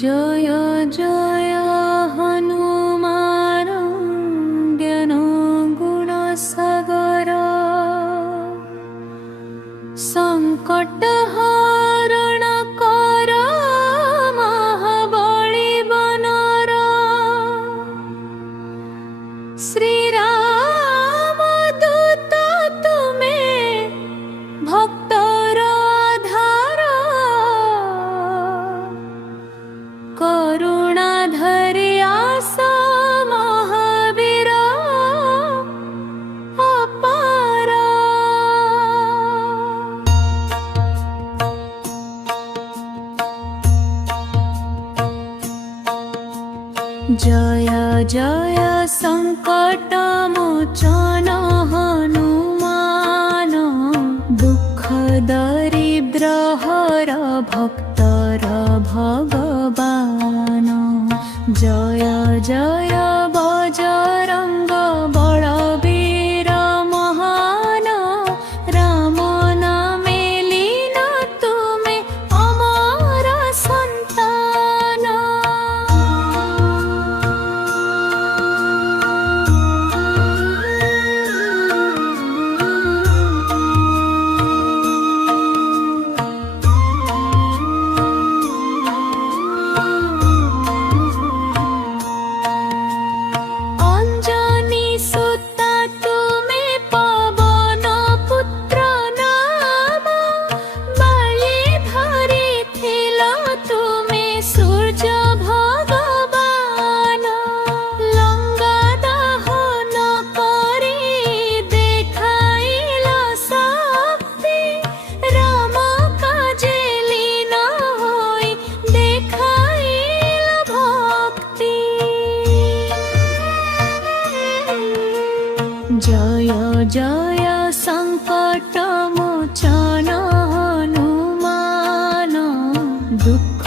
জয় জয় হনুমান জ্ঞান গুণ সাগর সংকট হরণ কর মহাবলী বনর শ্রীরাম দূত তুমে ভক্তর আধার করুণা ধরে আস মহাবীর অপার। জয় জয় সংকট মোচন হনুমান দুঃখ দরিদ্র হর ভক্তর ভগবান। জয় জয় বজরঙ্গ বলবীর মহান রাম নামে লীন তুমে অমর সন্তান। অঞ্জনী সুতা তুমে পবন পুত্র নাম বালি ধরিথিল তুমে সূর্য ভগবান। লঙ্কা দহন করি দেখাইল শক্তি রাম কাজে লীন হই দেখাইল ভক্তি। জয় জয় সংকট মোচন হনুমান দুঃখ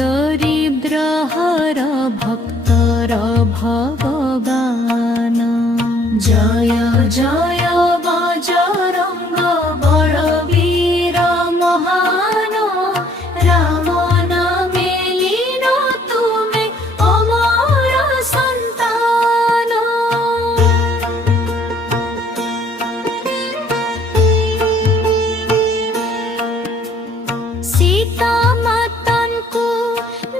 দরিদ্র হর ভক্তর ভগবান। জয় জয় বজরঙ্গ বলবীর মহান রাম নামে লীন তুমে অমর সন্তান। সীতা মাতাଙ୍କୁ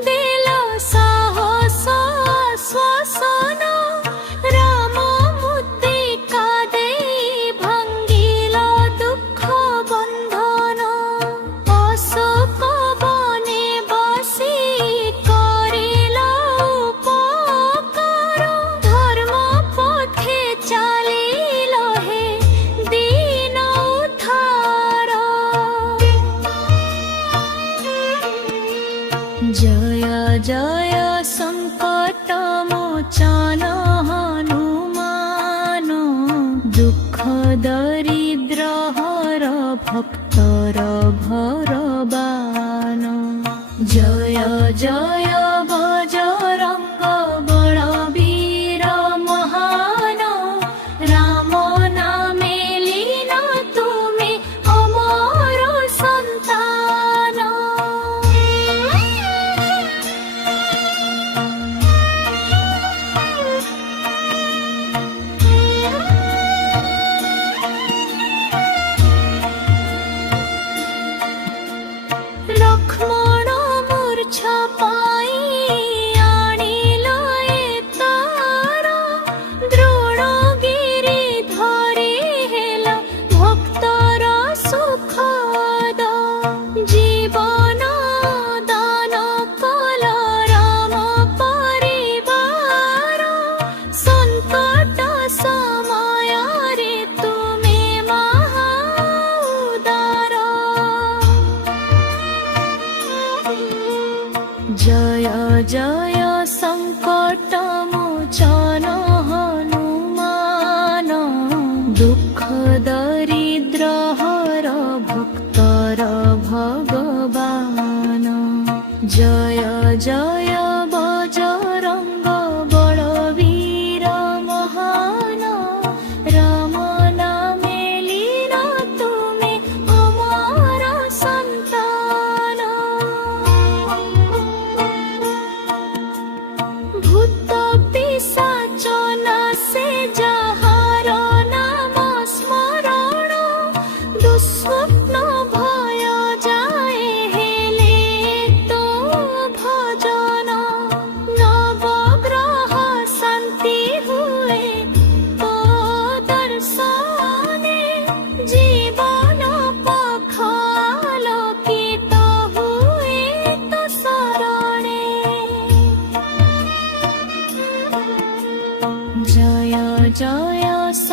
দিল সাহস আশ্বাসন রাম মূর্তিকা দেই ভাঙ্গিল দুঃখ বন্ধন। অশোক বনে বসি করিল উপকার ধর্ম পথে চালিল হে দীন উদ্ধার। জয় জয় সংকট মোচন হনুমান দুঃখ দরিদ্র হর ভক্তর ভগবান। জয় জয় বজরঙ্গ বলবীর মহান রাম নামে লীন তুমে অমর সন্তান। লক্ষ্মণ মূর্ছা পাই আনিল এ তার দ্রোণগিরি ধরি হেল ভক্তর সুখদ। জীবন দান কল রাম পরিবার সংকট সমୟରେ তুমে মহা উদার। জয় জয় সংকট মোচন হনুমান দুঃখ দরিদ্র হর ভক্তর ভগবান। জয় জয় বজরঙ্গ বলবীর মহান রাম নামে লীন তুমে অমর সন্তান।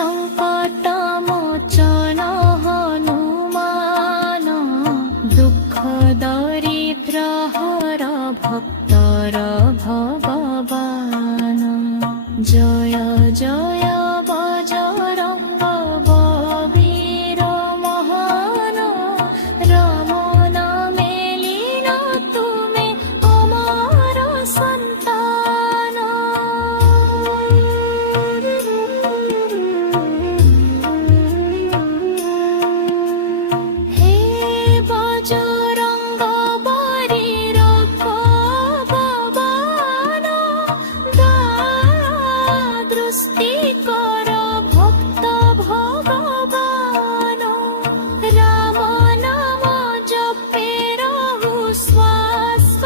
संकट मोचन हनुमान दुःख दरिद्र हर भक्तर भगवान जय जय बजरंग बलवीर महान राम नामे लीन तुमे अमर संतान हे बजरंग बली रख भगवान दृष्टि कर भक्त भगवान राम नाम जपे रहु श्वास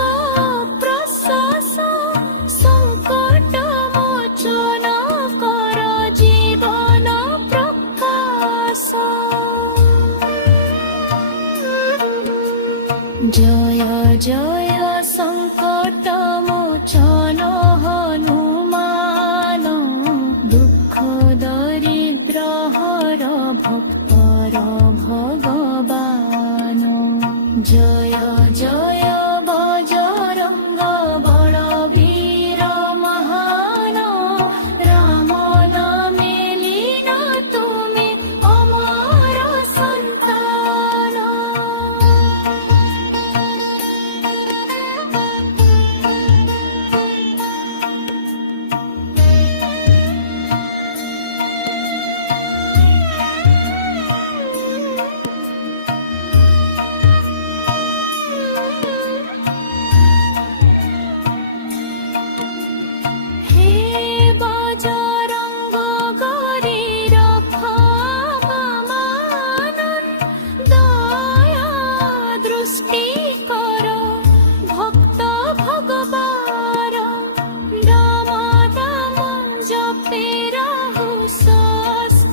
प्रश्वास संकट मोचन कर जीवन प्रकाश जय जय संकट मोचन हनुमान दुःख दरिद्र हर भक्तर भगवान जय